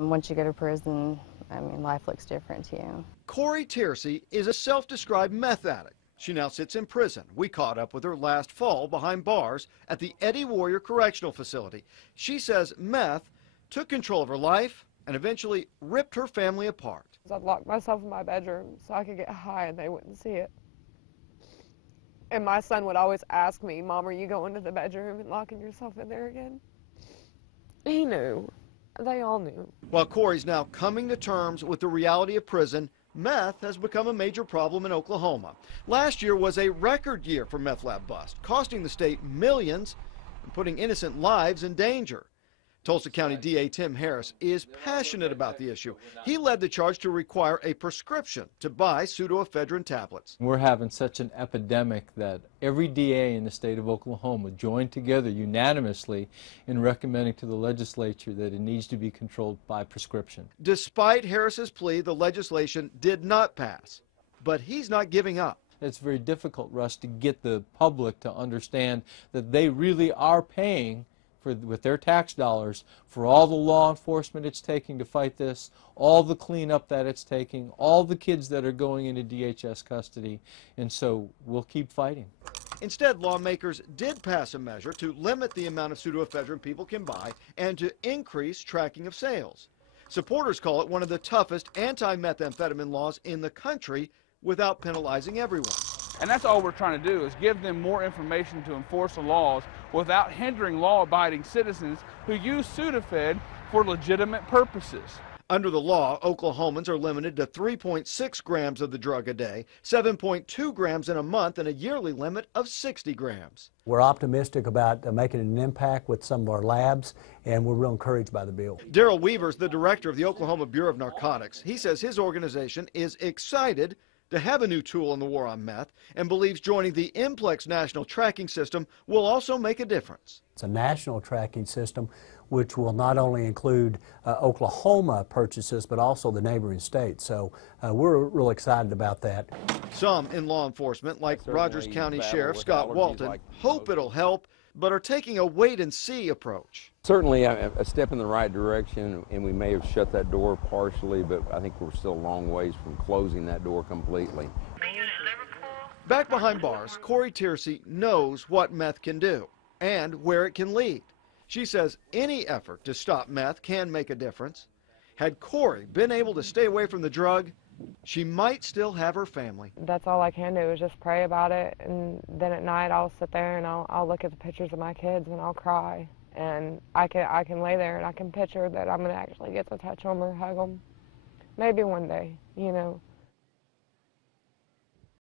And once you go to prison, I mean, life looks different to you. Corey Tiercy is a self-described meth addict. She now sits in prison. We caught up with her last fall behind bars at the Eddie Warrior Correctional Facility. She says meth took control of her life and eventually ripped her family apart. I'd lock myself in my bedroom so I could get high and they wouldn't see it. And my son would always ask me, Mom, are you going to the bedroom and locking yourself in there again? He knew. They all knew. While Corey's now coming to terms with the reality of prison, meth has become a major problem in Oklahoma. Last year was a record year for meth lab busts, costing the state millions and putting innocent lives in danger. Tulsa County DA Tim Harris is passionate about the issue. He led the charge to require a prescription to buy pseudoephedrine tablets. We're having such an epidemic that every DA in the state of Oklahoma joined together unanimously in recommending to the legislature that it needs to be controlled by prescription. Despite Harris's plea, the legislation did not pass, but he's not giving up. It's very difficult, Russ, to get the public to understand that they really are paying with their tax dollars for all the law enforcement it's taking to fight this, all the cleanup that it's taking, all the kids that are going into DHS custody, and so we'll keep fighting. Instead, lawmakers did pass a measure to limit the amount of pseudoephedrine people can buy and to increase tracking of sales. Supporters call it one of the toughest anti-methamphetamine laws in the country without penalizing everyone. And that's all we're trying to do, is give them more information to enforce the laws without hindering law-abiding citizens who use Sudafed for legitimate purposes. Under the law, Oklahomans are limited to 3.6 grams of the drug a day, 7.2 grams in a month, and a yearly limit of 60 grams. We're optimistic about making an impact with some of our labs, and we're real encouraged by the bill. Darrell Weaver's the director of the Oklahoma Bureau of Narcotics. He says his organization is excited to have a new tool in the war on meth and believes joining the Implex national tracking system will also make a difference. It's a national tracking system which will not only include Oklahoma purchases but also the neighboring states. So we're real excited about that. Some in law enforcement, like Rogers County Sheriff Scott Walton, hope it'll help, but are taking a wait-and-see approach. Certainly a step in the right direction, and we may have shut that door partially, but I think we're still a long ways from closing that door completely. Back behind bars, Corey Tiercy knows what meth can do and where it can lead. She says any effort to stop meth can make a difference. Had Corey been able to stay away from the drug, she might still have her family. That's all I can do is just pray about it, and then at night I'll sit there and I'll look at the pictures of my kids and I'll cry. And I can lay there and I can picture that I'm going to actually get to touch them or hug them. Maybe one day, you know.